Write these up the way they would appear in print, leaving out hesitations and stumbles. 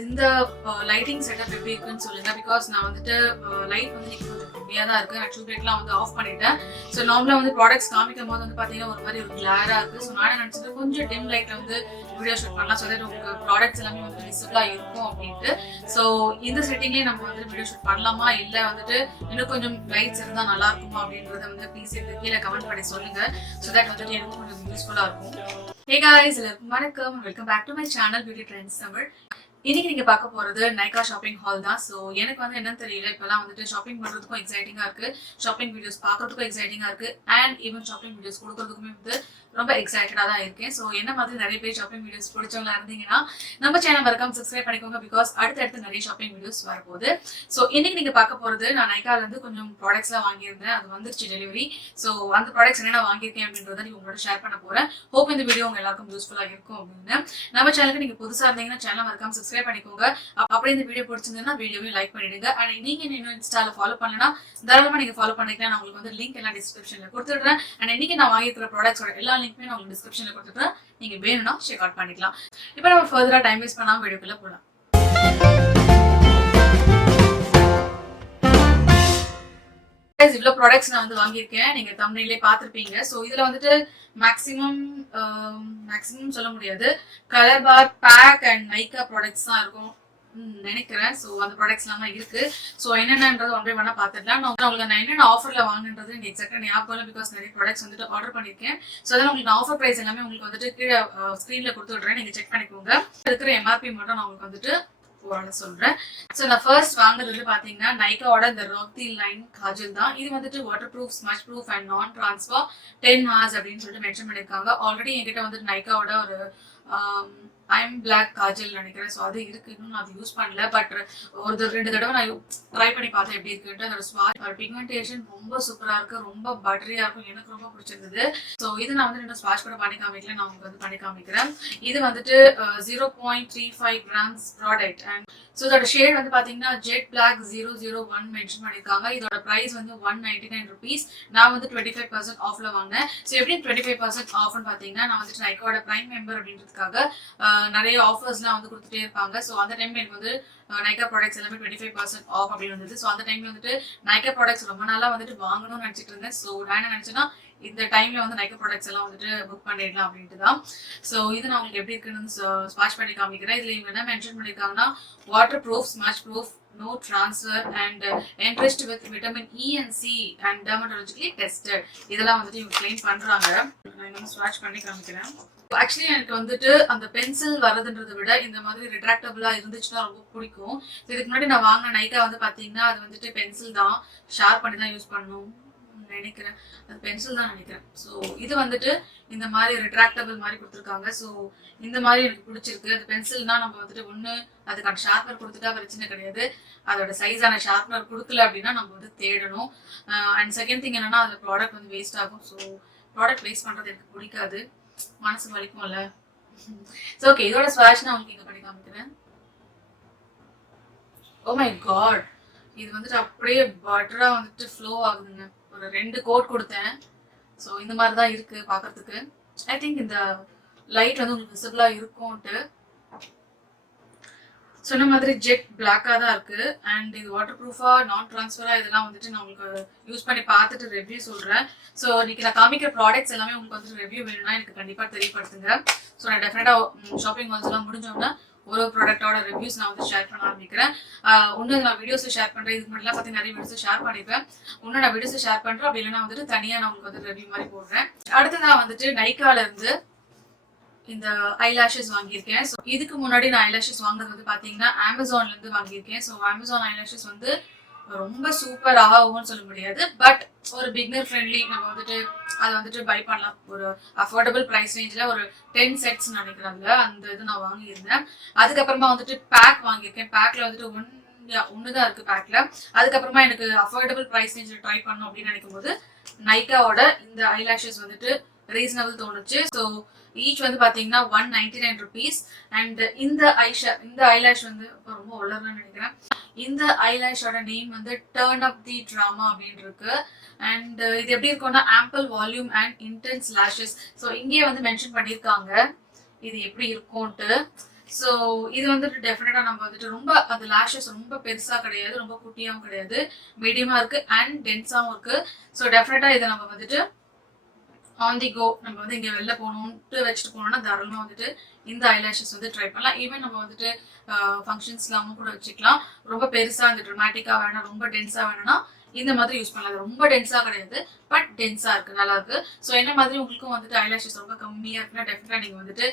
இந்த lighting setup எப்படி இருக்குன்னு சொல்லுங்க. பிகாஸ் நான் வந்துட்டு லைட் வந்து கொஞ்சம் கம்மியாக தான் இருக்கு. நான் டியூப் லைட்லாம் வந்து ஆஃப் பண்ணிட்டேன். ஸோ நார்மலாக வந்து ப்ராடக்ட்ஸ் காமிக்கும் போது வந்து பார்த்தீங்கன்னா ஒரு மாதிரி ஒரு கிளாராக இருக்கு. ஸோ நானே நினச்சிட்டு கொஞ்சம் டிம் லைட்ல வந்து வீடியோ ஷூட் பண்ணலாம். ஸோ தட் உங்களுக்கு ப்ராடக்ட்ஸ் எல்லாமே வந்து விசிபிளாக இருக்கும் அப்படின்ட்டு. ஸோ இந்த செட்டிங்லேயே நம்ம வந்து வீடியோ ஷூட் பண்ணலாமா, இல்லை வந்துட்டு இன்னும் கொஞ்சம் லைட்ஸ் இருந்தால் நல்லா இருக்குமா அப்படின்றத வந்து ப்ளீஸ் எனக்கு கீழே கமெண்ட் பண்ணி சொல்லுங்க. ஸோ தட் வந்துட்டு எனக்கு கொஞ்சம் யூஸ்ஃபுல்லாக இருக்கும். Hey guys, எல்லாருக்கும் வணக்கம். Welcome back to my channel beauty trends Tamil. இன்னைக்கு நீங்க பார்க்க போறது நைகா ஷாப்பிங் ஹால் தான். ஸோ எனக்கு வந்து என்னன்னு தெரியல, இப்பெல்லாம் வந்துட்டு ஷாப்பிங் பண்றதுக்கும் எக்ஸைட்டிங்கா இருக்கு, ஷாப்பிங் வீடியோஸ் பார்க்கறதுக்கும் எக்ஸைட்டிங்கா இருக்கு, அண்ட் ஈவன் ஷாப்பிங் வீடியோஸ் கொடுக்கறதுக்குமே வந்து ரொம்ப எக்ஸைட்டடா தான் இருக்கேன். ஸோ என்ன மாதிரி நிறைய பேர் ஷாப்பிங் வீடியோஸ் பிடிச்சவங்களா இருந்தீங்கன்னா நம்ம சேனல் மறக்காம சப்ஸ்கிரைப் பண்ணிக்கோங்க. பிகாஸ் அடுத்தடுத்து நிறைய ஷாப்பிங் வீடியோஸ் வரப்போகுது. ஸோ இன்னைக்கு நீங்க பார்க்க போறது, நான் நைகால இருந்து கொஞ்சம் ப்ராடக்ட்ஸ் எல்லாம் வாங்கியிருந்தேன், அது வந்துருச்சு டெலிவரி. ஸோ அந்த ப்ராடக்ட்ஸ் என்ன வாங்கியிருக்கேன் அப்படின்றத நீங்க உங்களோட ஷேர் பண்ண போறேன். ஹோப் இந்த வீடியோ உங்க எல்லாருக்கும் யூஸ்ஃபுல்லா இருக்கும் அப்படின்னு. நம்ம சேனலுக்கு நீங்க புதுசா இருந்தீங்கன்னா சேனல் மறக்காம சப்ஸ்கிரைப் பண்ணிக்கோங்க. அப்படியே இந்த வீடியோ பிடிச்சிருந்தா வீடியோவையும் லைக் பண்ணிடுங்க. அண்ட் நீங்க இன்னும் இன்ஸ்டால ஃபாலோ பண்ணலன்னா தாராளமா நீங்க ஃபாலோ பண்ணிக்கலாம். நான் உங்களுக்கு வந்து லிங்க் எல்லாம் டிஸ்கிரிப்ஷன்ல கொடுத்துடுறேன். அண்ட் இன்னைக்கு நான் வாங்கியிருக்கிற ப்ராடக்ட்ஸோட எல்லா லிங்க்குமே நான் உங்களுக்கு டிஸ்கிரிப்ஷன்ல கொடுத்துடுறேன். நீங்க வேணும்னா செக் அவுட் பண்ணிக்கலாம். இப்போ நம்ம ஃபர்தரா டைம் வேஸ்ட் பண்ணாம வீடியோக்குள்ள போலாம். இவ்வளவு ப்ராடக்ட்ஸ் நான் வந்து வாங்கியிருக்கேன், நீங்க தம்ப்நெயிலே பார்த்திருப்பீங்க. ஸோ இதுல வந்துட்டு மேக்ஸிமம் சொல்ல முடியாது, Colorbar, bag and Nykaa products தான் இருக்கும் நினைக்கிறேன். ஸோ அந்த ப்ராடக்ட்ஸ் எல்லாம் இருக்கு. ஸோ என்னென்னன்றது ஒன் பை ஒன்னா பார்த்துக்கலாம். நான் உங்களுக்கு நான் என்னென்ன ஆஃபர்ல வாங்கினது எனக்கு எக்ஸாக்டா ஞாபகம் இல்லை, பிகாஸ் நிறைய ப்ராடக்ட்ஸ் வந்துட்டு ஆர்டர் பண்ணியிருக்கேன். ஸோ அதெல்லாம் உங்களுக்கு ஆஃபர் ப்ரைஸ் எல்லாமே உங்களுக்கு வந்துட்டு கீழே ஸ்க்ரீன்ல கொடுத்து விடுறேன், நீங்க செக் பண்ணிக்கோங்க. இருக்கிற எம்ஆர்பி மட்டும் நான் உங்களுக்கு வந்துட்டு சொல்றேன். சோ நான் ஃபர்ஸ்ட் வாங்குறது வந்து பாத்தீங்கன்னா நைகாவோட இந்த ராக்தி லைன் காஜல் தான். இது வந்துட்டு water proof, smudge proof and நான் டிரான்ஸ்ஃபர் 10 hours அப்படின்னு சொல்லிட்டு மென்ஷன் பண்ணிருக்காங்க. ஆல்ரெடி என்கிட்ட வந்துட்டு நைகாவோட ஒரு ஐம் பிளாக் காஜல் நினைக்கிறேன். ஸோ அது இருக்கு, இன்னும் நான் அது யூஸ் பண்ணல. பட் ஒரு 2 தடவை நான் ட்ரை பண்ணி பார்த்தேன் எப்படி இருக்குன்ட்டு. அதோட ஸ்வாட்ச் பிக்மெண்டேஷன் ரொம்ப சூப்பரா இருக்கு, ரொம்ப பட்டரியா இருக்கும், எனக்கு ரொம்ப பிடிச்சிருந்தது. ஸோ இது நான் வந்து இன்னும் ஸ்வாட்ச் கூட பண்ணி காமிக்கல, நான் உங்களுக்கு வந்து பண்ணி காமிக்கிறேன். இது வந்துட்டு 0.35 grams ப்ராடக்ட். அண்ட் ஸோ இதோட ஷேட் வந்து பாத்தீங்கன்னா ஜெட் பிளாக் 001 மென்ஷன் பண்ணிருக்காங்க. இதோட பிரைஸ் வந்து 199 rupees. நான் வந்து 25% ஆஃப்ல வாங்கினேன். ஸோ எப்படி 25% ஆஃப்னு பாத்தீங்கன்னா, நான் வந்துட்டு நைகாவோட பிரைம் மெம்பர் அப்படின்றதுக்காக நிறைய ஆஃபர்ஸ்லாம் வந்து கொடுத்துட்டே இருப்பாங்க. ஸோ அந்த டைம்ல எனக்கு வந்து நைகா ப்ராடக்ட்ஸ் எல்லாமே 25% ஆஃப் அப்படின்னு வந்தது. ஸோ அந்த டைம்ல வந்துட்டு நைகா ப்ராடக்ட்ஸ் ரொம்ப நாளா வந்துட்டு வாங்கணும்னு நினைச்சிட்டு இருந்தேன். ஸோ நான் என்ன நினைச்சேன்னா, இந்த டைம்ல வந்து நைகா ப்ராடக்ட்ஸ் எல்லாம் வந்துட்டு புக் பண்ணிடலாம் அப்படின்ட்டு தான். ஸோ இது நான் உங்களுக்கு எப்படி இருக்குன்னு ஸ்வாட்ச் பண்ணி காமிக்கிறேன். இதுல இவங்க என்ன மென்ஷன் பண்ணிருக்காங்கன்னா, water proof, smudge proof, no transfer and enriched with vitamin E and C and dermatologically tested. இதெல்லாம் வந்துட்டு இவங்க கிளைம் பண்றாங்க. நான் இன்னும் ஸ்வாட்ச் பண்ணி காமிக்கிறேன். ஆக்சுவலி எனக்கு வந்துட்டு அந்த பென்சில் வரதுன்றதை விட இந்த மாதிரி ரிட்ராக்டபிளா இருந்துச்சுன்னா ரொம்ப பிடிக்கும். இதுக்கு முன்னாடி நான் வாங்கின நைகா வந்து பாத்தீங்கன்னா அது வந்துட்டு பென்சில் தான், ஷார்ப் பண்ணி தான் யூஸ் பண்ணணும் நினைக்கிறேன், அது பென்சில் தான் நினைக்கிறேன். ஸோ இது வந்துட்டு இந்த மாதிரி ரிட்ராக்டபிள் மாதிரி கொடுத்துருக்காங்க. ஸோ இந்த மாதிரி எனக்கு பிடிச்சிருக்கு. அது பென்சில்னா நம்ம வந்துட்டு ஒன்று அதுக்கான ஷார்ப்னர் கொடுத்துட்டா பிரச்சனை கிடையாது, அதோட சைஸான ஷார்ப்னர் கொடுக்கல அப்படின்னா நம்ம வந்து தேடணும். அண்ட் செகண்ட் திங் என்னன்னா, அந்த ப்ராடக்ட் வந்து வேஸ்ட் ஆகும். ஸோ ப்ராடக்ட் வேஸ்ட் பண்றது எனக்கு பிடிக்காது, மனசு வலிக்கும்ல. ஸோ ஓகே, இதோட ஸ்வாட்ச் நான் உங்களுக்கு இங்க பண்ணி காமிக்கிறேன். ஓ மை காட், இது வந்துட்டு அப்படியே பட்டரா வந்துட்டு ஃப்ளோ ஆகுதுங்க. ஒரு 2 கோட் கொடுத்தேன். ஸோ இந்த மாதிரி தான் இருக்கு பார்க்கறதுக்கு. ஐ திங்க் இந்த லைட் வந்து உங்களுக்கு விசிபிளா இருக்கும்ட்டு. சொன்ன மாதிரி ஜெட் பிளாக்கா தான் இருக்கு. அண்ட் இது வாட்டர் ப்ரூஃபா, நான் டிரான்ஸ்ஃபரா, இதெல்லாம் வந்துட்டு நான் உங்களுக்கு யூஸ் பண்ணி பார்த்துட்டு ரிவ்யூ சொல்றேன். ஸோ இன்னைக்கு நான் காமிக்கிற ப்ராடக்ட்ஸ் எல்லாமே உங்களுக்கு வந்துட்டு ரிவ்யூ வேணும்னா எனக்கு கண்டிப்பா தெரியப்படுத்துங்க. ஸோ நான் டெஃபினட்டா ஷாப்பிங் மால்ஸ் எல்லாம் முடிஞ்சோம்னா ஒரு ப்ராடக்டோட ரிவ்யூஸ் நான் வந்து ஷேர் பண்ண ஆரம்பிக்கிறேன். ஒன்று நான் வீடியோஸ் ஷேர் பண்றேன், இதுக்கு முன்னாடி பார்த்தீங்கன்னா நிறைய வீடியோஸ் ஷேர் பண்ணிப்பேன். ஒன்று நான் வீடியோஸ் ஷேர் பண்றேன், அப்படி இல்லைன்னா வந்துட்டு தனியாக நான் உங்களுக்கு வந்து ரிவ்யூ மாதிரி போடுறேன். அடுத்ததான் வந்துட்டு நைகால இருந்து இந்த ஐலாஷஸ் வாங்கியிருக்கேன். ஸோ இதுக்கு முன்னாடி நான் ஐலாஷஸ் வாங்குறது வந்து பாத்தீங்கன்னா அமேசான்ல இருந்து வாங்கியிருக்கேன். ஸோ அமேசான் ஐலாஷஸ் வந்து ரொம்ப சூப்பர் ஆகும்னு சொல்ல முடியாது, பட் ஒரு பிகினர் ஃப்ரெண்ட்லி, நம்ம வந்துட்டு அதை வந்துட்டு பை பண்ணலாம். ஒரு அஃபோர்டபுள் ப்ரைஸ் ரேஞ்சில் ஒரு 10 sets நினைக்கிறாங்க, அந்த இது நான் வாங்கியிருந்தேன். அதுக்கப்புறமா வந்துட்டு பேக் வாங்கியிருக்கேன். பேக்ல வந்துட்டு ஒண்ணுதான் இருக்கு பேக்ல. அதுக்கப்புறமா எனக்கு அஃபோர்டபுள் ப்ரைஸ் ரேஞ்சில் ட்ரை பண்ணணும் அப்படின்னு நினைக்கும் போது நைகாவோட இந்த ஐலாஷஸ் வந்துட்டு ரீசனபிள் தோணுச்சு. ஸோ ஈச் வந்து பாத்தீங்கன்னா 199 rupees. அண்ட் இந்த ஐலாஷ் வந்து ரொம்ப வளர்றேன்னு நினைக்கிறேன். இந்த ஐலாஷோட நேம் வந்து டர்ன் அப் தி ட்ராமா அப்படின்னு இருக்கு. அண்ட் இது எப்படி இருக்கும்னா, ample volume and intense lashes. So இங்கே வந்து மென்ஷன் பண்ணியிருக்காங்க இது எப்படி இருக்கும்ட்டு. ஸோ இது வந்துட்டு டெஃபினட்டா நம்ம வந்துட்டு ரொம்ப அந்த லேஷஸ் ரொம்ப பெருசா கிடையாது, ரொம்ப குட்டியாவும் கிடையாது, மீடியமா இருக்கு அண்ட் டென்ஸாவும் இருக்கு. ஸோ டெஃபினட்டா இதை நம்ம வந்துட்டு ஆன் தி கோ நம்ம வந்து இங்கே வெளில போகணும்ட்டு வச்சுட்டு போனோம்னா தாராளமாக வந்துட்டு இந்த ஐலாஷஸ் வந்து ட்ரை பண்ணலாம். ஈவன் நம்ம வந்துட்டு ஃபங்க்ஷன்ஸ்லாமும் கூட வச்சுக்கலாம். ரொம்ப பெருசாக இந்த ட்ரமாட்டிக்காக வேணாம், ரொம்ப டென்ஸாக வேணும்னா இந்த மாதிரி யூஸ் பண்ணலாம். ரொம்ப டென்ஸாக கிடையாது, பட் டென்ஸாக இருக்கு, நல்லா இருக்கு. ஸோ என்ன மாதிரி உங்களுக்கும் வந்துட்டு ஐலாஷஸ் ரொம்ப கம்மியாக இருக்குன்னா டெஃபினட்டாக நீங்கள் வந்துட்டு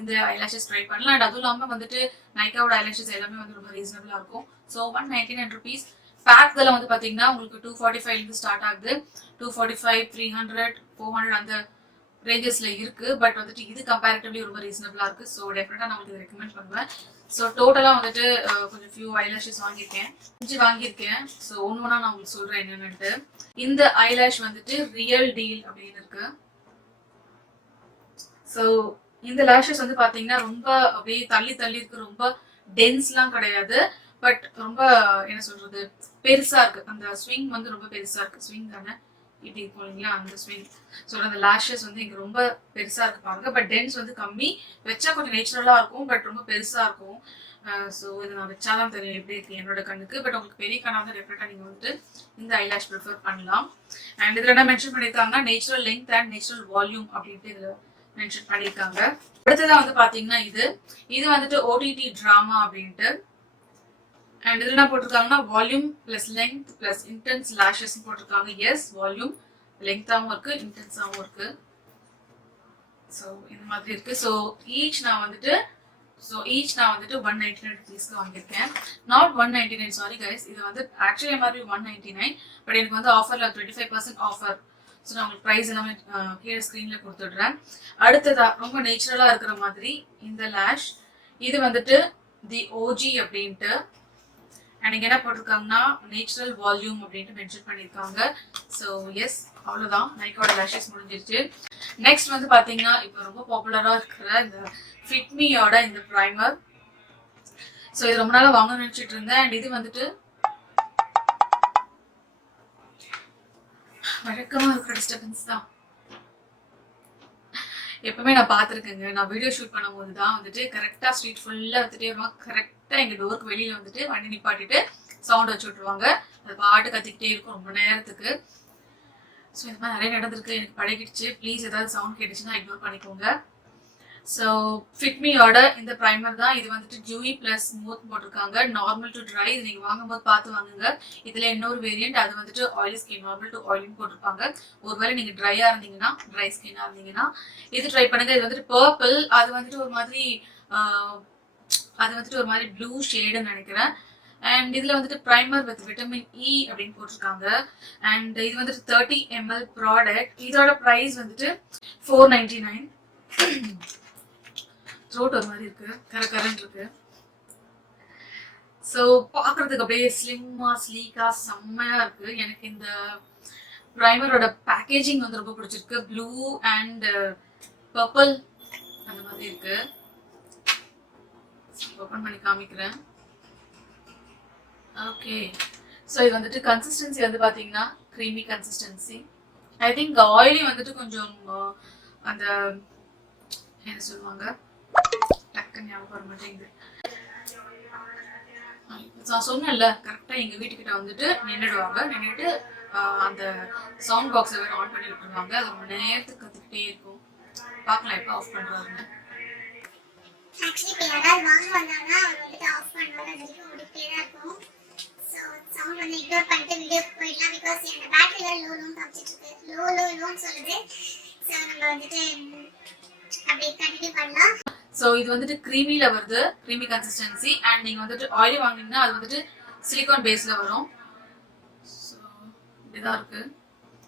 இந்த ஐலாஷஸ் ட்ரை பண்ணலாம். அண்ட் அதுவும் இல்லாமல் வந்துட்டு நைக்காவோட ஐலாஷஸ் எல்லாமே வந்து ரொம்ப ரீசனபிளாக இருக்கும். So 199 rupees. பேக்ல வந்து பாத்தீங்கன்னா உங்களுக்கு 245 இருந்து ஸ்டார்ட் ஆகுது. 245, 300, 400 அந்த ரேஞ்சஸ்ல இருக்கு. பட் வந்துட்டு இது கம்பேரிட்டிவ்லி ரொம்ப ரீசனபிளா இருக்கு. ஸோ டெஃபினட்டா நான் உங்களுக்கு ரெக்கமெண்ட் பண்ணுவேன். ஸோ டோட்டலா வந்துட்டு கொஞ்சம் ஃபியூ ஐலாஷஸ் வாங்கியிருக்கேன், 5 வாங்கியிருக்கேன். ஸோ ஒன்று நான் உங்களுக்கு சொல்றேன் என்னன்னுட்டு. இந்த ஐலாஷ் வந்துட்டு ரியல் டீல் அப்படின்னு இருக்கு. ஸோ இந்த லேஷஸ் வந்து பாத்தீங்கன்னா ரொம்ப அப்படியே தள்ளி தள்ளி இருக்கு, ரொம்ப டென்ஸ்லாம் கிடையாது, பட் ரொம்ப என்ன சொல்றது பெருசா இருக்கு. அந்த ஸ்விங் வந்து ரொம்ப பெருசா இருக்கு. ஸ்விங் தானே இப்படி இருக்கும் இல்லைங்களா, அந்த ஸ்விங். ஸோ அந்த லேஷஸ் வந்து இங்க ரொம்ப பெருசா இருக்கு பாருங்க. பட் டென்ஸ் வந்து கம்மி, வச்சா கொஞ்சம் நேச்சுரலா இருக்கும், பட் ரொம்ப பெருசா இருக்கும். ஸோ இது நான் வச்சாதான் தெரியும் எப்படி இருக்கு என்னோட கண்ணுக்கு. பட் உங்களுக்கு பெரிய கண்ணா வந்து டெஃபினட்டா நீங்க வந்துட்டு இந்த ஐலாஷ் ப்ரிஃபர் பண்ணலாம். அண்ட் இதுல என்ன மென்ஷன் பண்ணிருக்காங்கன்னா natural length and natural volume அப்படின்ட்டு இதுல மென்ஷன் பண்ணிருக்காங்க. அடுத்ததான் வந்து பாத்தீங்கன்னா இது வந்துட்டு ஓடிடி டிராமா அப்படின்ட்டு. அண்ட் இதுல என்ன போட்டிருக்காங்கன்னா volume plus length plus intense lashes போட்டிருக்காங்க. எஸ், வால்யூம் லெங்தாவும் இருக்கு, இன்டென்ஸாவும் இருக்கு. ஸோ இந்த மாதிரி இருக்கு. ஸோ ஈச் நான் வந்துட்டு 199 rupeesக்கு வாங்கியிருக்கேன். Not 199, sorry guys. இது வந்து ஆக்சுவலி மாதிரி 199, பட் எனக்கு வந்து ஆஃபர்ல 25% ஆஃபர். ஸோ நான் உங்களுக்கு ப்ரைஸ் எல்லாமே கீழே ஸ்க்ரீன்ல கொடுத்துடுறேன். அடுத்ததா ரொம்ப நேச்சுரலா இருக்கிற மாதிரி இந்த லேஷ், இது வந்துட்டு தி ஓஜி அப்படின்ட்டு. அண்ட் இங்க என்ன போட்டிருக்காங்கன்னா நேச்சுரல் வால்யூம் அப்படின்ட்டு மென்ஷன் பண்ணியிருக்காங்க. ஸோ எஸ், அவ்வளோதான், நைக்காவோட லேஷஸ் முடிஞ்சிருச்சு. நெக்ஸ்ட் வந்து பாத்தீங்கன்னா இப்போ ரொம்ப பாப்புலரா இருக்கிற இந்த ஃபிட்மியோட இந்த ப்ரைமர். ஸோ இது ரொம்ப நாளா வாங்க நினைச்சிட்டு இருந்தேன். அண்ட் இது வந்துட்டு வழக்கமா இருக்கிற டிஸ்டர்பன்ஸ் தான். எப்பவுமே நான் பார்த்துருக்கேங்க, நான் வீடியோ ஷூட் பண்ணும்போது தான் வந்துட்டு கரெக்டாக ஸ்ட்ரீட் ஃபுல்லாக வந்துட்டே வருவாங்க. கரெக்டாக எங்கள் டோருக்கு வெளியில் வந்துட்டு வண்டி நிப்பாட்டிட்டு சவுண்ட் வச்சு விட்ருவாங்க. அது பாட்டு கத்திக்கிட்டே இருக்கும் ரொம்ப நேரத்துக்கு. ஸோ இந்த மாதிரி நிறைய நடந்திருக்கு, எனக்கு பழகிடுச்சு. ப்ளீஸ் ஏதாவது சவுண்ட் கேட்டுச்சுன்னா இக்னோர் பண்ணிக்கோங்க. ஸோ ஃபிட்மியோட இந்த ப்ரைமர் தான். இது வந்துட்டு டியூயி பிளஸ் ஸ்மூத் போட்டிருக்காங்க. Normal to try. இது நீங்கள் வாங்கும்போது பார்த்து வாங்குங்க. இதில் இன்னொரு வேரியன்ட், அது வந்துட்டு ஆயிலி ஸ்கின், நார்மல் டு ஆயிலின்னு போட்டிருப்பாங்க. ஒருவேளை நீங்கள் ட்ரையாக இருந்தீங்கன்னா, ட்ரை ஸ்கின்னாக இருந்தீங்கன்னா இது ட்ரை பண்ணுங்க. இது வந்துட்டு பர்பிள், அது வந்துட்டு ஒரு மாதிரி ப்ளூ ஷேடுன்னு நினைக்கிறேன். அண்ட் இதுல வந்துட்டு ப்ரைமர் வித் விட்டமின் இ அப்படின்னு போட்டிருக்காங்க. அண்ட் இது வந்துட்டு 30 ml ப்ராடக்ட். இதோட ப்ரைஸ் வந்துட்டு 499. த்ரோட் ஒரு மாதிரி இருக்கு, கரண்ட் இருக்கு. ஸோ பார்க்கறதுக்கு அப்படியே ஸ்லிம்மா ஸ்லீக்கா செம்மையா இருக்கு. எனக்கு இந்த ப்ரைமரோட பேக்கேஜிங் வந்து ரொம்ப பிடிச்சிருக்கு. ப்ளூ அண்ட் பர்பிள் அந்த மாதிரி இருக்கு. ஓப்பன் பண்ணி காமிக்கிறேன். ஓகே, ஸோ இது வந்துட்டு கன்சிஸ்டன்சி வந்து பார்த்தீங்கன்னா creamy consistency. I think oily வந்துட்டு கொஞ்சம் அந்த என்ன சொல்லுவாங்க டக்குன்னு ஞாபகம் வர மாட்டேங்குது. நான் சொன்னேன்ல, கரெக்டாக எங்கள் வீட்டுக்கிட்ட வந்துட்டு நின்றுட்டு அந்த சவுண்ட் பாக்ஸை வேறு ஆன் பண்ணி விட்டுருவாங்க. அது ரொம்ப நேரத்துக்கு கற்றுக்கிட்டே இருக்கும். பார்க்கலாம் எப்போ ஆஃப் பண்ணுறாருன்னு. ஆக்சுவலி இப்போ யாராவது வாங்க வந்தாங்கன்னா அவர் வந்துட்டு ஆஃப் பண்ணுவாங்க, அது வரைக்கும் ஓடிட்டே தான் இருக்கும். ஸோ சவுண்ட் வந்து இக்னோர் பண்ணிட்டு வீடியோக்கு போயிடலாம். பிகாஸ் என்னோட பேட்டரி வேறு லோன்னு காமிச்சிட்டு இருக்கு, லோன்னு சொல்லுது. ஸோ நம்ம வந்துட்டு அப்படியே கண்டினியூ பண்ணலாம். ஸோ இது வந்துட்டு க்ரீமில வருது, க்ரீமி கன்சிஸ்டன்சி. அண்ட் நீங்கள் வந்துட்டு ஆயிலி வாங்கினீங்கன்னா அது வந்துட்டு சிலிகான் பேஸில் வரும். ஸோ இப்படிதான் இருக்கு.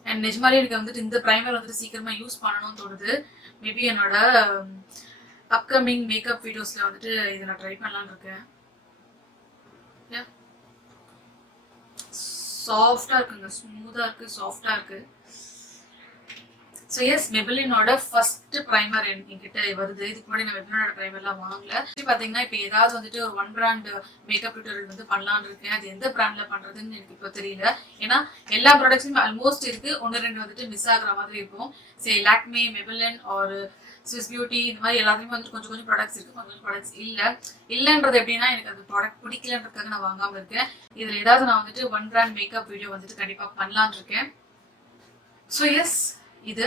அண்ட் நிஜமாலே எனக்கு வந்துட்டு இந்த ப்ரைமர் வந்துட்டு சீக்கிரமாக யூஸ் பண்ணணும்னு தோணுது. மேபி என்னோட அப்கமிங் மேக்கப் வீடியோஸில் வந்துட்டு இதை நான் ட்ரை பண்ணலான்னு இருக்கேன். சாஃப்டாக இருக்குங்க, ஸ்மூத்தாக இருக்குது, சாஃப்டாக இருக்குது. ஸோ எஸ், மெபிலினோட ஃபர்ஸ்ட் ப்ரைமர் என்கிட்ட வருது. இதுக்கு முன்னாடி நான் மெபிலினோட ப்ரைமர்லாம் வாங்கல. பார்த்தீங்கன்னா இப்போ ஏதாவது வந்துட்டு ஒரு ஒன் பிராண்ட் மேக்கப் டியூட்டோரியல் வந்து பண்ணலான்னு இருக்கேன். அது எந்த பிராண்ட்ல பண்றதுன்னு எனக்கு இப்போ தெரியல. ஏன்னா எல்லா ப்ராடக்ட்ஸுமே ஆல்மோஸ்ட் இருக்கு, 1-2 வந்துட்டு மிஸ் ஆகுற மாதிரி இருக்கும். சரி, லாக்மே, மெபிலின் ஒரு ஸ்விஸ் பியூட்டி இந்த மாதிரி எல்லாத்துலேயுமே வந்து கொஞ்சம் கொஞ்சம் ப்ராடக்ட்ஸ் இருக்குது, கொஞ்சம் ப்ராடக்ட்ஸ் இல்லைன்றது எப்படின்னா எனக்கு அந்த ப்ராடக்ட் பிடிக்கலன்றதுக்காக நான் வாங்காமல் இருக்கேன். இதில் ஏதாவது நான் வந்துட்டு ஒன் பிராண்ட் மேக்கப் வீடியோ வந்துட்டு கண்டிப்பாக பண்ணலான்னு இருக்கேன். ஸோ எஸ் இது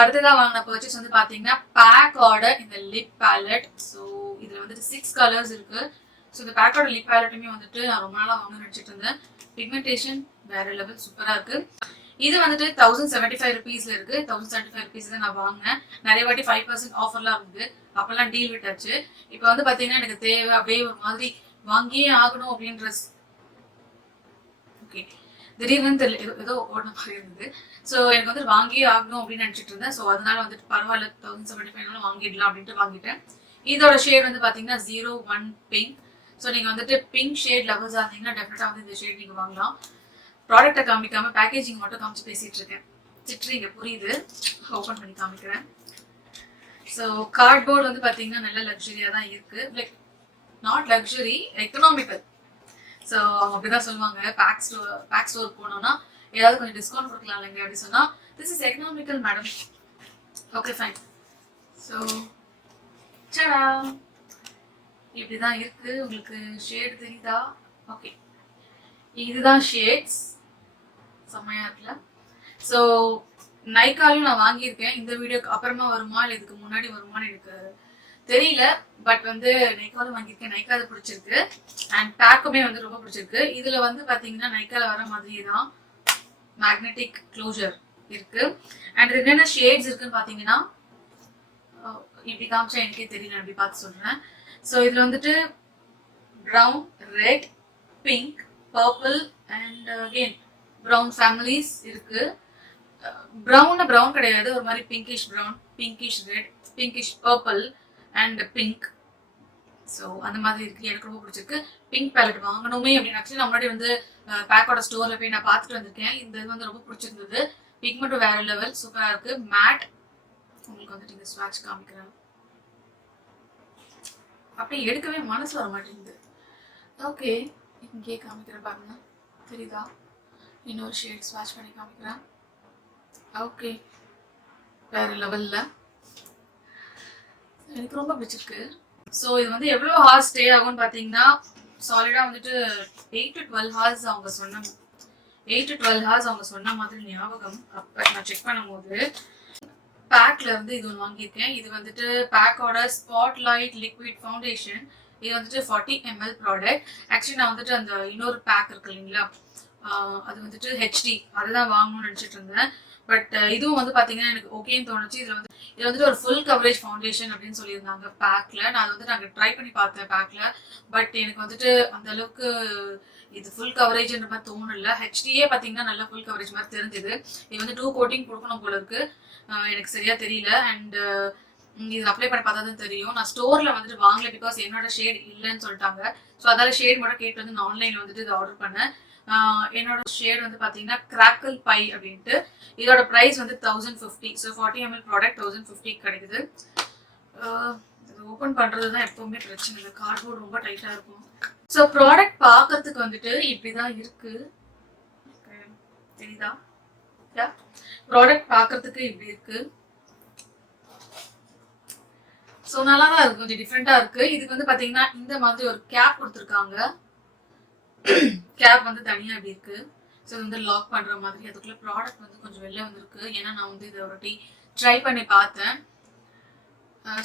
அடுத்ததாக வாங்கின பர்ச்சேஸ் வந்து பார்த்தீங்கன்னா பேக்கோட இந்த லிப் பேலட். ஸோ இதில் வந்துட்டு 6 கலர்ஸ் இருக்குது. ஸோ இந்த பேக்கோட லிப் பேலட்டுமே வந்துட்டு நான் ரொம்ப நாளாக வாங்க நினச்சிட்டு இருந்தேன். பிக்மெண்டேஷன் வேற லெவல் சூப்பராக இருக்குது. இது வந்துட்டு 1075 ருபீஸ்ல இருக்கு. 1075 ருபீஸ் தான் நான் வாங்கினேன். நிறைய வாட்டி 5% ஆஃபர்லாம் இருந்தது, அப்பெல்லாம் டீல் விட்டாச்சு. இப்போ வந்து பாத்தீங்கன்னா எனக்கு தேவை அப்படியே ஒரு மாதிரி வாங்கியே ஆகணும் அப்படின்ற ஓகே திடீர்னு தெரியல ஏதோ ஓடின மாதிரி இருந்தது. ஸோ எனக்கு வந்து வாங்கியே ஆகணும் அப்படின்னு நினச்சிட்டு இருந்தேன். ஸோ அதனால வந்துட்டு பரவாயில்ல 1075 வாங்கிடலாம் அப்படின்ட்டு வாங்கிட்டேன். இதோட ஷேட் வந்து பாத்தீங்கன்னா 01 பிங்க். ஸோ நீங்க வந்துட்டு பிங்க் ஷேட் லவர்ஸா இருந்தீங்கன்னா டெஃபினட்டா வந்து இந்த ஷேட் நீங்க வாங்கலாம். ப்ராடக்ட்டை காமிக்காம பேக்கேஜிங் மட்டும் காமிச்சு பேசிட்டு இருக்கேன். சிட்ரிங்க புரியுது, ஓப்பன் பண்ணி காமிக்கிறேன். ஸோ கார்ட்போர்டு வந்து பார்த்தீங்கன்னா நல்ல லக்ஸரியாக தான் இருக்கு. Like not luxury, economical. So அவங்க அப்படிதான் சொல்லுவாங்க. பேக் ஸ்டோர் போனோம்னா ஏதாவது கொஞ்சம் டிஸ்கவுண்ட் கொடுக்கலாம் இல்லைங்க அப்படி சொன்னா this is economical madam. Okay fine. So சடா இப்படிதான் இருக்கு. உங்களுக்கு ஷேட் தெரியுதா? ஓகே, இதுதான் ஷேட்ஸ். செம்மையா இருக்குல்ல? ஸோ நைக்காலும் நான் வாங்கியிருக்கேன். இந்த வீடியோக்கு அப்புறமா வருமா இல்லை இதுக்கு முன்னாடி வருமானு எனக்கு தெரியல. பட் வந்து நைக்காலும் வாங்கியிருக்கேன். நைக்கா அது பிடிச்சிருக்கு அண்ட் பேக்குமே வந்து ரொம்ப பிடிச்சிருக்கு. இதுல வந்து பாத்தீங்கன்னா நைக்கால வர மாதிரியே தான் மேக்னெட்டிக் க்ளோஷர் இருக்கு. அண்ட் என்னென்ன ஷேட்ஸ் இருக்குன்னு பாத்தீங்கன்னா இப்படி காமிச்சா எனக்கே தெரியல, அப்படி பார்த்து சொல்றேன். ஸோ இதுல வந்துட்டு brown, red, pink, purple and again brown families இருக்கு. ப்ரௌன் கிடையாது, ஒரு மாதிரி pinkish brown, pinkish red, pinkish purple and pink. So அந்த மாதிரி இருக்கு. எனக்கு ரொம்ப பிடிச்சிருக்கு. பிங்க் பேலட் வாங்கணுமே அப்படின்னு ஆக்சுவலி நான் முன்னாடி வந்து பேக்கோட ஸ்டோர்ல போய் நான் பார்த்துட்டு வந்திருக்கேன். இந்த இது வந்து ரொம்ப பிடிச்சிருந்தது. பிக்மெண்ட்டும் வேற லெவல் சூப்பரா இருக்கு. மேட் உங்களுக்கு வந்துட்டு இந்த ஸ்வாட்ச் காமிக்கிறேன். அப்படியே எடுக்கவே மனசு வர மாட்டேங்குது. ஓகே, இங்கே காமிக்கிறேன் பாருங்க, தெரியுதா? இன்னொரு ஷேட் ஸ்வாட்ச் பண்ணி காமிக்கிறேன். ஓகே, வேற லெவல்ல எனக்கு ரொம்ப பிடிச்சிருக்கு. ஸோ இது வந்து எவ்வளோ ஹார்ஸ் ஸ்டே ஆகும்னு பார்த்தீங்கன்னா சாலிடா வந்துட்டு 8 to 12 ஹார்ஸ் அவங்க சொன்ன 8 to 12 ஹார்ஸ் அவங்க சொன்ன மாதிரி ஞாபகம். அப்போ நான் செக் பண்ணும்போது பேக்ல இருந்து இது ஒன்று வாங்கியிருக்கேன். இது வந்துட்டு பேக்கோட ஸ்பாட்லைட் லிக்விட் ஃபவுண்டேஷன். இது வந்துட்டு 40 ml ப்ராடக்ட். ஆக்சுவலி நான் வந்துட்டு அந்த இன்னொரு பேக் இருக்கு இல்லைங்களா, அது வந்துட்டு ஹெச்டி அதுதான் வாங்கணும்னு நினச்சிட்டு இருந்தேன். பட் இதுவும் வந்து பார்த்தீங்கன்னா எனக்கு ஓகேன்னு தோணுச்சு. இது வந்துட்டு ஒரு ஃபுல் கவரேஜ் ஃபவுண்டேஷன் அப்படின்னு சொல்லியிருந்தாங்க பேக்ல. நான் அது வந்து நாங்கள் ட்ரை பண்ணி பார்த்தேன் பேக்ல. பட் எனக்கு வந்துட்டு அந்த அளவுக்கு இது ஃபுல் கவரேஜ்ன்ற மாதிரி தோணல. ஹெச்டியே பார்த்தீங்கன்னா நல்ல ஃபுல் கவரேஜ் மாதிரி தெரிஞ்சுது. இது வந்து 2 கோட்டிங் கொடுக்கணும் போல இருக்கு, எனக்கு சரியா தெரியல. அண்ட் இது அப்ளை பண்ணி பார்த்தா தான் தெரியும். நான் ஸ்டோர்ல வந்துட்டு வாங்கல, பிகாஸ் என்னோட ஷேட் இல்லைன்னு சொல்லிட்டாங்க. ஸோ அதால ஷேட் மட்டும் கேட்டு வந்து நான் ஆன்லைன்ல வந்துட்டு இது ஆர்டர் பண்ணேன். என்னோட ஷேட் வந்து பாத்தீங்கன்னா கிராக்கிள் பை அப்படின்ட்டு. இதோட பிரைஸ் வந்து 1050. ஸோ 40 ml ப்ராடக்ட் 1050 கிடைக்குது. இது ஓப்பன் பண்றது தான் எப்பவுமே பிரச்சனை இல்லை, கார்ட்போர்ட் ரொம்ப டைட்டா இருக்கும். ஸோ ப்ராடக்ட் பார்க்கறதுக்கு வந்துட்டு இப்படிதான் இருக்கு, தெரியுதா? ப்ராடக்ட் பார்க்கறதுக்கு இப்படி இருக்கு. ஸோ நல்லா தான் இருக்கு, கொஞ்சம் டிஃப்ரெண்டா இருக்கு. இதுக்கு வந்து பாத்தீங்கன்னா இந்த மாதிரி ஒரு கேப் கொடுத்துருக்காங்க. கேப் வந்து தனியா இப்படி இருக்கு. ஸோ இது வந்து லாக் பண்ற மாதிரி. அதுக்குள்ள ப்ராடக்ட் வந்து கொஞ்சம் வெளில வந்திருக்கு. ஏன்னா நான் வந்து இதை ஒரு ட்ரை பண்ணி பார்த்தேன்.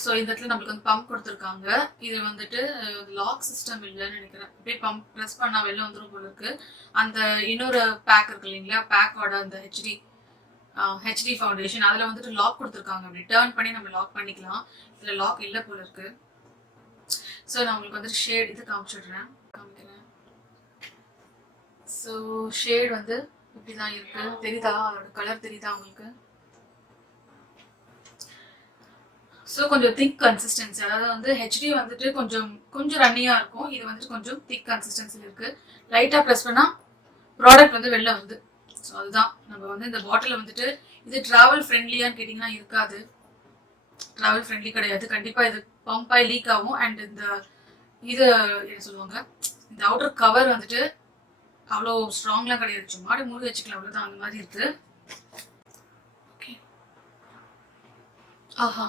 ஸோ இந்த இடத்துல நம்மளுக்கு வந்து பம்ப் கொடுத்துருக்காங்க. இது வந்துட்டு லாக் சிஸ்டம் இல்லைன்னு நினைக்கிறேன். அப்படியே பம்ப் ப்ரெஸ் பண்ணா வெளில வந்துடும் போல இருக்கு. அந்த இன்னொரு பேக் இருக்கு இல்லைங்களா, பேக்கோட அந்த ஹெச்டி ஃபவுண்டேஷன், அதில் வந்துட்டு லாக் கொடுத்துருக்காங்க. அப்படி டேர்ன் பண்ணி நம்ம லாக் பண்ணிக்கலாம். இதில் லாக் இல்லை போல இருக்கு. ஸோ நான் உங்களுக்கு வந்துட்டு ஷேட் இது காமிக்கிறேன். ஸோ ஷேட் வந்து இப்படிதான் இருக்கு, தெரியுதா? அதோட கலர் தெரியுதா உங்களுக்கு? ஸோ கொஞ்சம் திக் கன்சிஸ்டன்சி, அதாவது வந்து ஹெச்டி வந்துட்டு கொஞ்சம் ரன்னியா இருக்கும். இது வந்துட்டு கொஞ்சம் திக் கன்சிஸ்டன்சில இருக்கு. லைட்டா ப்ரெஸ் பண்ணா ப்ராடக்ட் வந்து வெளில வந்து. ஸோ அதுதான் நம்ம வந்து இந்த பாட்டில் வந்துட்டு இது டிராவல் ஃப்ரெண்ட்லியான்னு கேட்டிங்கன்னா இருக்காது, டிராவல் ஃப்ரெண்ட்லி கிடையாது. கண்டிப்பா இது பம்ப் ஆகி லீக் ஆகும். அண்ட் இந்த இது என்ன சொல்லுவாங்க, இந்த அவுட்டர் கவர் வந்துட்டு அவ்வளோ ஸ்ட்ராங்லாம் கிடையாது, சும்மா மூடி வச்சுக்கலாம் அவ்வளோதான், அந்த மாதிரி இருக்கு. ஓகே, ஆஹா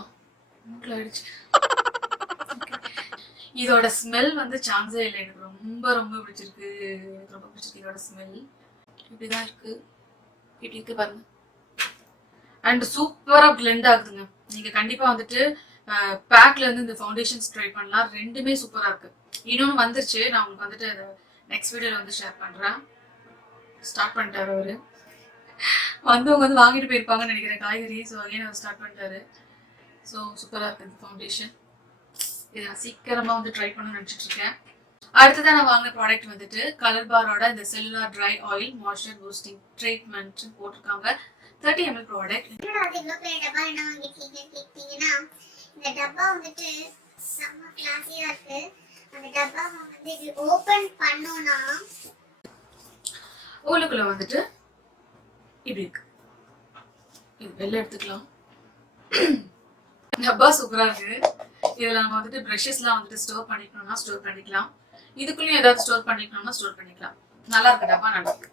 மூக்கில் ஆயிடுச்சு. இதோட ஸ்மெல் வந்து சான்ஸே இல்லை, எனக்கு ரொம்ப ரொம்ப பிடிச்சிருக்கு. ரொம்ப பிடிச்சிருக்கு இதோட ஸ்மெல். இப்படிதான் இருக்கு, இப்படி இருக்கு பாருங்க. அண்ட் சூப்பரா பிளெண்ட் ஆகுதுங்க. நீங்க கண்டிப்பா வந்துட்டு பேக்ல இருந்து இந்த ஃபவுண்டேஷன்ஸ் ட்ரை பண்ணலாம். ரெண்டுமே சூப்பரா இருக்கு. இன்னொன்னு வந்துருச்சு, நான் உங்களுக்கு வந்துட்டு நெக்ஸ்ட் வீடியோல வந்து ஷேர் பண்றேன். ஸ்டார்ட் பண்ணிட்டாரு அவரு. வந்தவங்க வந்து வாங்கிட்டு போயிருப்பாங்கன்னு நினைக்கிறேன் காய்கறி. ஸோ அகைன் அவர் ஸ்டார்ட் பண்ணிட்டாரு. ஸோ சூப்பரா இருக்கு இந்த ஃபவுண்டேஷன். இதை நான் சீக்கிரமா வந்து ட்ரை பண்ண நினைச்சிட்டு இருக்கேன். அடுத்ததான் நான் வாங்கின ப்ராடக்ட் வந்துட்டு கலர் பாரோட இந்த cellular try oil moisture boosting treatment போட்டிருக்காங்க. 30 ml ப்ராடக்ட். என்னடா அது இவ்வளோ பெரிய டப்பா என்ன வாங்கிருக்கீங்கன்னு கேட்டீங்கன்னா, இந்த டப்பா வந்துட்டு செம்ம கிளாஸியா இருக்கு. அந்த டப்பாவை வந்து இப்படி ஓபன் பண்ணோம்னா உள்ளுக்குள்ள வந்துட்டு இப்படி இருக்கு. இது வெளில எடுத்துக்கலாம். டப்பா சூப்பரா இருக்கு. இதுல நம்ம வந்துட்டு ப்ரஷஸ்லாம் வந்துட்டு ஸ்டோர் பண்ணிக்கணும்னா ஸ்டோர் பண்ணிக்கலாம். இதுக்குள்ளேயும் ஏதாவது ஸ்டோர் பண்ணிக்கணும்னா ஸ்டோர் பண்ணிக்கலாம். நல்லா இருக்கு டப்பா, நல்லா இருக்கு.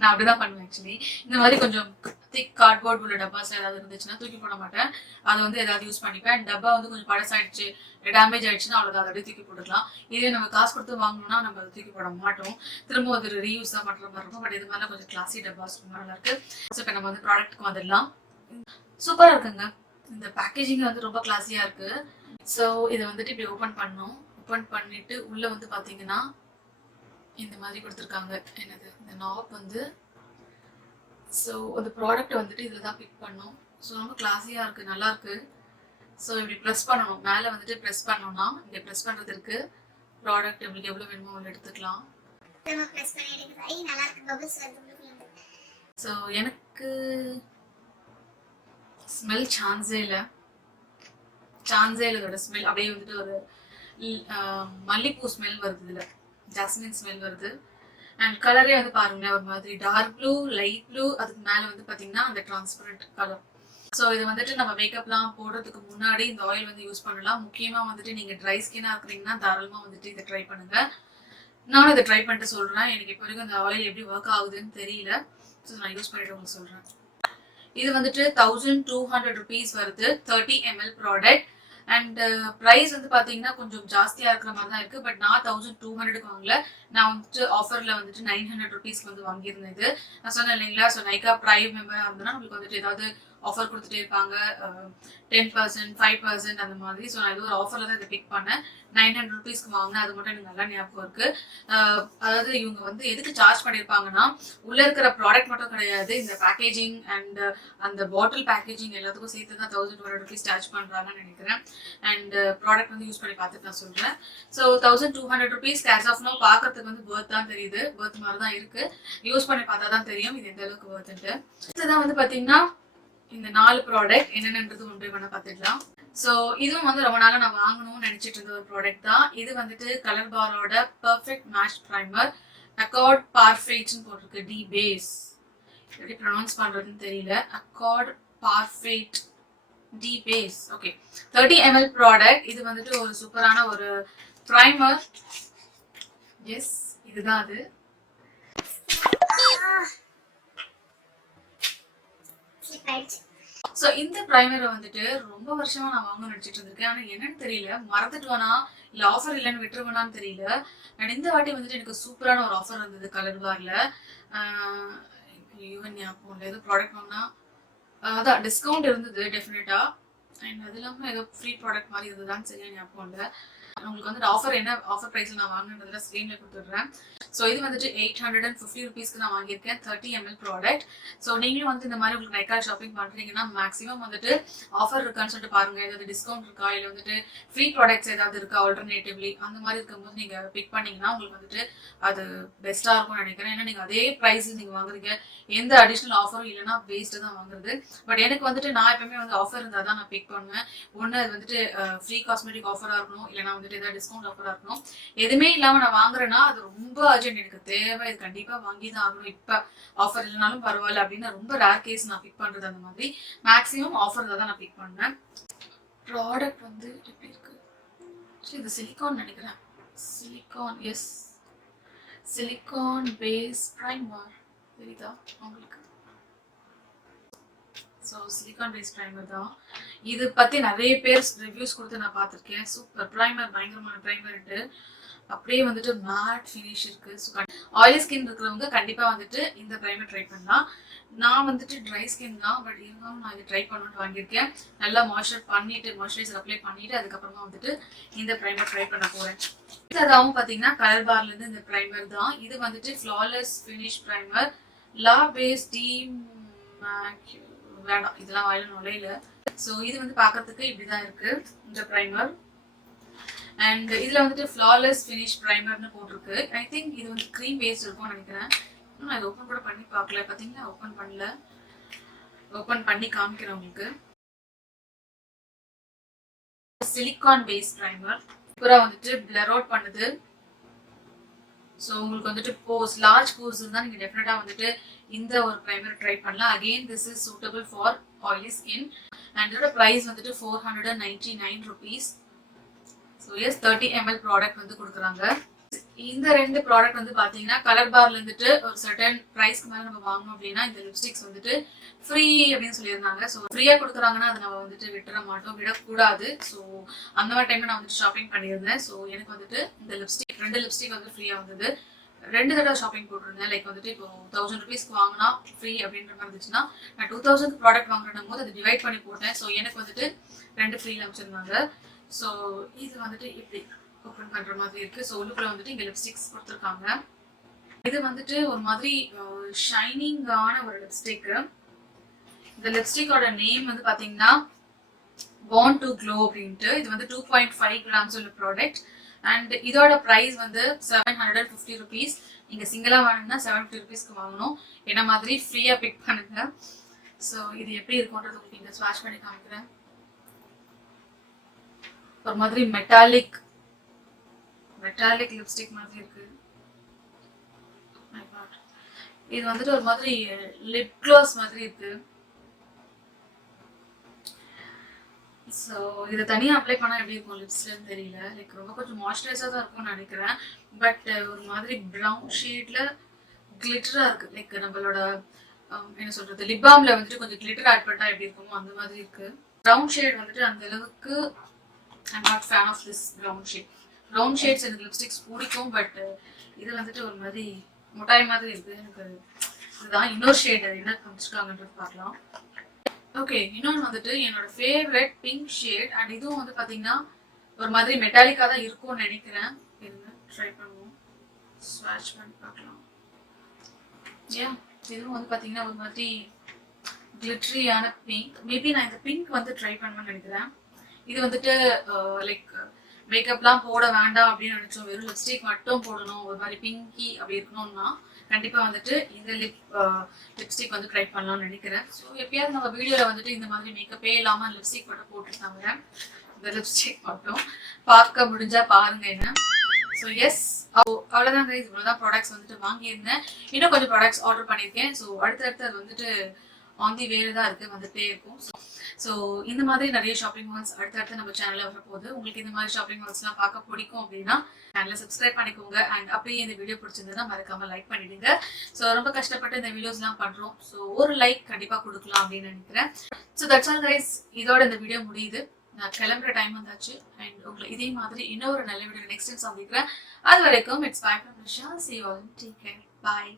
நான் அப்படிதான் பண்ணுவேன் ஆக்சுவலி. இந்த மாதிரி கொஞ்சம் திக் கார்ட்போர்ட் உள்ள டப்பாஸ் ஏதாவது இருந்துச்சுன்னா தூக்கி போட மாட்டேன். அதை வந்து ஏதாவது யூஸ் பண்ணிப்பேன். டப்பா வந்து கொஞ்சம் பழசாயிடுச்சு, டேமேஜ் ஆயிடுச்சுன்னா அவ்வளோதான், அதை தூக்கி போட்டுக்கலாம். இதே நம்ம காசு கொடுத்து வாங்கணும்னா நம்ம அதை தூக்கி போட மாட்டோம். திரும்ப அது ரீயூஸ் தான் பண்ற மாதிரி இருக்கும். பட் இது மாதிரிலாம் கொஞ்சம் கிளாஸி டப்பாஸ் ரொம்ப நல்லா இருக்கு. ஸோ இப்போ நம்ம வந்து ப்ராடக்ட்டுக்கு வந்துடலாம். சூப்பரா இருக்குங்க. இந்த பேக்கேஜிங் வந்து ரொம்ப கிளாஸியா இருக்கு. ஸோ இதை வந்துட்டு இப்படி ஓப்பன் பண்ணோம். ஓப்பன் பண்ணிட்டு உள்ள வந்து பாத்தீங்கன்னா இந்த மாதிரி கொடுத்துருக்காங்க. என்னது இந்த நாப் வந்து. ஸோ அந்த ப்ராடக்ட் வந்துட்டு இதில் தான் பிக் பண்ணோம். ஸோ ரொம்ப கிளாஸியாக இருக்குது, நல்லா இருக்கு. ஸோ இப்படி ப்ரெஸ் பண்ணணும். மேலே வந்துட்டு ப்ரெஸ் பண்ணோம்னா இங்கே ப்ரெஸ் பண்ணுறது இருக்கு. ப்ராடக்ட் உங்களுக்கு எவ்வளோ வேணுமோ அவ்வளோ எடுத்துக்கலாம். ஸோ எனக்கு ஸ்மெல் சான்ஸே இல்லை, இதோட ஸ்மெல் அப்படியே வந்துட்டு ஒரு மல்லிப்பூ ஸ்மெல் வருது, இதில் ஜாஸ்மின் ஸ்மெல் வருது. அண்ட் கலரே வந்து பாருங்க ஒரு மாதிரி டார்க் ப்ளூ, லைட் ப்ளூ, அதுக்கு மேலே வந்து பார்த்தீங்கன்னா அந்த டிரான்ஸ்பரண்ட் கலர். ஸோ இது வந்துட்டு நம்ம மேக்கப்லாம் போடுறதுக்கு முன்னாடி இந்த ஆயில் வந்து யூஸ் பண்ணலாம். முக்கியமாக வந்துட்டு நீங்கள் ட்ரை ஸ்கின்னாக இருக்கிறீங்கன்னா தாராளமாக வந்துட்டு இதை ட்ரை பண்ணுங்க. நானும் இதை ட்ரை பண்ணிட்டு சொல்கிறேன். எனக்கு இப்போ வரைக்கும் அந்த ஆயில் எப்படி ஒர்க் ஆகுதுன்னு தெரியல. ஸோ நான் யூஸ் பண்ணிட்டு உங்களுக்கு சொல்கிறேன். இது வந்துட்டு 1200 rupees வருது, 30 ml ப்ராடக்ட். அண்ட் ப்ரைஸ் வந்து பார்த்தீங்கன்னா கொஞ்சம் ஜாஸ்தியாக இருக்கிற மாதிரி தான் இருக்குது. பட் நான் 1200க்கு வாங்கல, நான் வந்துட்டு ஆஃபரில் வந்துட்டு 900 rupeesக்கு வந்து வாங்கியிருந்தேன். இது நான் சொன்னேன் இல்லைங்களா. ஸோ நைக்கா ப்ரைம் மெம்பராக இருந்ததுன்னா நம்மளுக்கு வந்துட்டு ஏதாவது ஆஃபர் கொடுத்துட்டே இருப்பாங்க, 10%, 5% அந்த மாதிரி. ஸோ நான் இது ஒரு ஆஃபரில் தான் இதை பிக் பண்ணேன். 900 rupeesக்கு வாங்கினேன். அது மட்டும் எனக்கு நல்லா ஞாபகம் இருக்கு. அதாவது இவங்க வந்து எதுக்கு சார்ஜ் பண்ணியிருப்பாங்கன்னா, உள்ள இருக்கிற ப்ராடக்ட் மட்டும் கிடையாது, இந்த பேக்கேஜிங் அண்ட் அந்த பாட்டில் பேக்கேஜிங் எல்லாத்துக்கும் சேர்த்து தான் 1200 rupees சார்ஜ் பண்ணுறாங்கன்னு நினைக்கிறேன். அண்ட் ப்ராடக்ட் வந்து யூஸ் பண்ணி பார்த்துட்டு நான் சொல்கிறேன். ஸோ 1200 rupees கேஷ் ஆஃப் நோ பார்க்கறதுக்கு வந்து பர்த் தான் தெரியுது, பர்த் மாதிரி தான் இருக்கு. யூஸ் பண்ணி பார்த்தா தான் தெரியும் இது எந்த அளவுக்கு பர்த்ன்ட்டு. இதுதான் வந்து பார்த்தீங்கன்னா இந்த 4 ப்ராடக்ட் என்னென்னது ஒன்று பண்ண பார்த்துக்கலாம். ஸோ இதுவும் வந்து ரொம்ப நாளாக நான் வாங்கணும்னு நினச்சிட்டு இருந்த ஒரு ப்ராடக்ட் தான். இது வந்துட்டு கலர் பாரோட பர்ஃபெக்ட் மேட்ச் ப்ரைமர், அக்கார்ட் பார்ஃபெக்ட்னு போட்டிருக்கு, டி பேஸ். எப்படி ப்ரொனவுன்ஸ் பண்ணுறதுன்னு தெரியல. அக்கார்ட் பார்ஃபெக்ட் டி பேஸ். Okay, 30 ml product. இது வந்துட்டு ஒரு சூப்பரான ஒரு ப்ரைமர். எஸ், இதுதான் அது. ஸோ இந்த ப்ரைமரை வந்துட்டு ரொம்ப வருஷமா நான் வாங்க நினைச்சிட்டு இருந்திருக்கேன். ஆனால் என்னன்னு தெரியல, மறந்துட்டுவானா இல்லை ஆஃபர் இல்லைன்னு விட்டுருவேனான்னு தெரியல. அண்ட் இந்த வாட்டி வந்துட்டு எனக்கு சூப்பரான ஒரு ஆஃபர் இருந்தது கலர் பார்ல. ஈவன் ஞாபகம் இல்லை, ஏதோ ப்ராடக்ட் வாங்கினா அதான் டிஸ்கவுண்ட் இருந்தது டெஃபினட்டா. அண்ட் அது இல்லாமல் ஏதோ ஃப்ரீ ப்ராடக்ட் மாதிரி இருந்ததுதான் சரியா ஞாபகம் இல்லை. உங்களுக்கு வந்து ஆஃபர் என்ன ஆஃபர் ப்ரைஸில் நான் வாங்கினதுல ஸ்க்ரீனில் கொடுத்துட்றேன். ஸோ இது வந்துட்டு 850 rupeesக்கு நான் வாங்கியிருக்கேன், 30 ml ப்ராடக்ட். ஸோ நீங்களும் வந்து இந்த மாதிரி உங்களுக்கு நைக்கா ஷாப்பிங் பண்ணுறீங்கன்னா மேக்ஸிமம் வந்துட்டு ஆஃபர் இருக்கான்னு சொல்லிட்டு பாருங்கள். ஏதாவது டிஸ்கவுண்ட் இருக்கா, இல்லை வந்துட்டு ஃப்ரீ ப்ராடக்ட்ஸ் ஏதாவது இருக்கா ஆல்டர்னேட்டிவ்லி, அந்த மாதிரி இருக்கும்போது நீங்கள் பிக் பண்ணிங்கன்னா உங்களுக்கு வந்துட்டு அது பெஸ்ட்டாக இருக்கும்னு நினைக்கிறேன். ஏன்னா நீங்கள் அதே ப்ரைஸில் நீங்கள் வாங்குறீங்க, எந்த அடிஷ்னல் ஆஃபரும் இல்லைன்னா வேஸ்ட்டு தான் வாங்குறது. பட் எனக்கு வந்துட்டு நான் எப்பவுமே வந்து ஆஃபர் இருந்தால் தான் நான் பிக் பண்ணுவேன். ஒன்று அது வந்துட்டு ஃப்ரீ காஸ்மெட்டிக் ஆஃபராக இருக்கணும், இல்லைனா வந்துட்டு ஏதாவது டிஸ்கவுண்ட் ஆஃபராக இருக்கணும். எதுவுமே இல்லாமல் நான் வாங்குறேன்னா அது ரொம்ப அர்ஜென்ட், எனக்கு தேவை, இது கண்டிப்பாக வாங்கி தான் ஆகணும், இப்போ ஆஃபர் இல்லைனாலும் பரவாயில்ல அப்படின்னு ரொம்ப ரேர் கேஸ் நான் பிக் பண்ணுறது. அந்த மாதிரி மேக்ஸிமம் ஆஃபர் தான் நான் பிக் பண்ணேன். ப்ராடக்ட் வந்து எப்படி இருக்கு, இது சிலிக்கான் நினைக்கிறேன், silicon. Yes, silicon base primer. தெரியுதா உங்களுக்கு? ஸோ சிலிகான் பேஸ் ப்ரைமர் தான். இது பற்றி நிறைய பேர் ரிவ்யூஸ் கொடுத்து நான் பார்த்துருக்கேன். சூப்பர் ப்ரைமர், பயங்கரமான ப்ரைமர்ட்டு. அப்படியே வந்துட்டு மேட் ஃபினிஷ் இருக்கு. ஸோ ஆயிலி ஸ்கின் இருக்கிறவங்க கண்டிப்பாக வந்துட்டு இந்த ப்ரைமர் ட்ரை பண்ணலாம். நான் வந்துட்டு ட்ரை ஸ்கின் தான், பட் இருந்தாலும் நான் இது ட்ரை பண்ணணும்னு வாங்கியிருக்கேன். நல்லா மாய்ஸ்சரைசர் அப்ளை பண்ணிட்டு அதுக்கப்புறமா வந்துட்டு இந்த ப்ரைமர் ட்ரை பண்ண போகிறேன். அதாவும் பார்த்தீங்கன்னா கலர் பார்லேருந்து இந்த ப்ரைமர் தான். இது வந்துட்டு ஃப்ளாலெஸ் ஃபினிஷ் ப்ரைமர், லா பேஸ் டீம் வேண்டாம், இதெல்லாம் வாயில நுழையில. ஸோ இது வந்து பார்க்கறதுக்கு இப்படிதான் இருக்கு இந்த ப்ரைமர். அண்ட் இதுல வந்துட்டு ஃப்ளாலெஸ் ஃபினிஷ் ப்ரைமர்னு போட்டிருக்கு. ஐ திங்க் இது வந்து க்ரீம் பேஸ்ட் இருக்கும்னு நினைக்கிறேன். நான் இதை ஓப்பன் கூட பண்ணி பார்க்கல. பார்த்தீங்கன்னா ஓப்பன் பண்ணல. ஓப்பன் பண்ணி காமிக்கிறேன் உங்களுக்கு. சிலிகான் பேஸ் ப்ரைமர் சூப்பரா வந்துட்டு பிளர் அவுட் பண்ணுது. ஸோ உங்களுக்கு வந்துட்டு லார்ஜ் போர்ஸ் இருந்தால் நீங்கள் டெஃபினட்டாக வந்துட்டு இந்த ஒரு ப்ரைமர் ட்ரை பண்ணலாம். Again this is suitable for oily skin. And இதோட ப்ரைஸ் வந்துட்டு 499 rupees. So yes 30 ml product வந்து கொடுக்குறாங்க. இந்த ரெண்டு ப்ராடக்ட் வந்து பார்த்தீங்கன்னா கலர் பார்ல இருந்துட்டு ஒரு சர்டன் ப்ரைஸ்க்கு மேலே நம்ம வாங்கணும் அப்படின்னா இந்த லிப்ஸ்டிக்ஸ் வந்துட்டு ஃப்ரீ அப்படின்னு சொல்லியிருந்தாங்க. ஸோ ஃப்ரீயாக கொடுக்குறாங்கன்னா அதை நம்ம வந்துட்டு விடக்கூடாது. ஸோ அந்த மாதிரி டைம்ல நான் வந்துட்டு ஷாப்பிங் பண்ணியிருந்தேன். ஸோ எனக்கு வந்துட்டு இந்த ரெண்டு லிப்ஸ்டிக் வந்து ஃப்ரீயாக வந்தது. 2 தடவை ஷாப்பிங் போட்டிருந்தேன். லைக் வந்துட்டு இப்போ 1000 rupeesக்கு வாங்கினா ஃப்ரீ அப்படின்ற மாதிரி இருந்துச்சுன்னா நான் 2000 ப்ராடக்ட் வாங்குறேன் போது அதை டிவைட் பண்ணி போட்டேன். ஸோ எனக்கு வந்துட்டு 2 ஃப்ரீ அமைச்சிருந்தாங்க. ஸோ இது வந்துட்டு இப்படி ஓப்பன் பண்ற மாதிரி இருக்கு. ஸோ உள்ளுக்குள்ள வந்துட்டு இங்க லிப்ஸ்டிக்ஸ் கொடுத்துருக்காங்க. இது வந்துட்டு ஒரு மாதிரி ஷைனிங்கான ஒரு லிப்ஸ்டிக். இந்த லிப்ஸ்டிக்கோட நேம் வந்து பாத்தீங்கன்னா Born to Glow அப்படின்ட்டு. இது வந்து 2.5 grams உள்ள ப்ராடக்ட். அண்ட் இதோட ப்ரைஸ் வந்து 750 rupees. நீங்க சிங்கிளா வாங்கினா 750 rupeesக்கு வாங்கணும். என்ன மாதிரி ஃப்ரீயா பிக் பண்ணுங்க. ஸோ இது எப்படி இருக்கும்ன்றது உங்களுக்கு இங்க ஸ்வாட்ச் பண்ணி காமிக்கிறேன். ஒரு மாதிரி மெட்டாலிக் லிப்ஸ்டிக் மாதிரி இருக்கு. இது வந்துட்டு ஒரு மாதிரி லிப் க்ளாஸ் மாதிரி இருக்கு. ஸோ இதை தனியாக அப்ளை பண்ணால் எப்படி இருக்கும் லிப்ஸ்லன்னு தெரியல. லைக் ரொம்ப கொஞ்சம் மாய்ஸ்சரைஸாக தான் இருக்கும்னு நினைக்கிறேன். பட் ஒரு மாதிரி ப்ரௌன் ஷேட்ல கிளிட்டராக இருக்கு. லைக் நம்மளோட என்ன சொல்றது, லிப் பாம்ல வந்துட்டு கொஞ்சம் கிளிட்டர் ஆட் பண்ணா எப்படி இருக்குமோ அந்த மாதிரி இருக்கு. ப்ரௌன் ஷேட் வந்துட்டு அந்த அளவுக்கு I'm not fan of this brown shade. Brown shades எனக்கு லிப்ஸ்டிக்ஸ் பிடிக்கும். பட் இது வந்துட்டு ஒரு மாதிரி முட்டாய் மாதிரி இருக்கு. எனக்கு இதுதான் இன்னொரு ஷேட் என்ன காமிச்சிருக்காங்கன்றது பார்க்கலாம். ஓகே, இன்னொன்று வந்துட்டு என்னோட ஃபேவரட் பிங்க் ஷேட். அண்ட் இதுவும் வந்து பார்த்தீங்கன்னா ஒரு மாதிரி மெட்டாலிக்காக தான் இருக்கும்னு நினைக்கிறேன். இருங்க ட்ரை பண்ணுவோம். ஸ்வாட்ச் பண்ணி பார்க்கலாம். ஏன் இதுவும் வந்து பார்த்தீங்கன்னா ஒரு மாதிரி கிளிட்டரியான பிங்க். மேபி நான் இந்த பிங்க் வந்து ட்ரை பண்ணுவேன்னு நினைக்கிறேன். இது வந்துட்டு லைக் மேக்கப்லாம் போட வேண்டாம் அப்படின்னு நினைச்சோம், வெறும் லிப்ஸ்டிக் மட்டும் போடணும், ஒரு மாதிரி பிங்கி அப்படி இருக்கணும்னா கண்டிப்பா வந்துட்டு இந்த லிப்ஸ்டிக் வந்து ட்ரை பண்ணலாம்னு நினைக்கிறேன். ஸோ எப்பயாவது நம்ம வீடியோல வந்துட்டு இந்த மாதிரி மேக்கப்பே இல்லாம லிப்ஸ்டிக் மட்டும் போட்டுருந்தாங்க. இந்த லிப்ஸ்டிக் மட்டும் பார்க்க முடிஞ்சா பாருங்க என்ன. ஸோ எஸ், அவ்வளோதான் கைஸ். இவ்வளோதான் ப்ராடக்ட்ஸ் வந்துட்டு வாங்கியிருந்தேன். இன்னும் கொஞ்சம் ப்ராடக்ட்ஸ் ஆர்டர் பண்ணியிருக்கேன். ஸோ அடுத்தடுத்து அது வந்துட்டு ஆன் தி வேல தான் இருக்கு, வந்துட்டே இருக்கும். ஸோ இந்த மாதிரி நிறைய ஷாப்பிங் மால்ஸ் அடுத்தடுத்து நம்ம சேனல்ல வரப்போகுது. உங்களுக்கு இந்த மாதிரி ஷாப்பிங் மால்ஸ்லாம் பார்க்க பிடிக்கும் அப்படின்னா சேனலை சப்ஸ்கிரைப் பண்ணிக்கோங்க. அண்ட் அப்படியே இந்த வீடியோ பிடிச்சிருந்ததுன்னா மறக்காம லைக் பண்ணிடுங்க. ஸோ ரொம்ப கஷ்டப்பட்டு இந்த வீடியோஸ்லாம் பண்றோம். ஸோ ஒரு லைக் கண்டிப்பா கொடுக்கலாம் அப்படின்னு நினைக்கிறேன். So that's all guys. இதோட இந்த வீடியோ முடியுது. நான் கிளம்புற டைம் வந்தாச்சு. அண்ட் உங்களை இதே மாதிரி இன்னொரு நல்ல வீடியோ நெக்ஸ்ட் டைம் சந்திக்கிறேன். அது வரைக்கும் it's by from Nisha. See you all. Take care. Bye.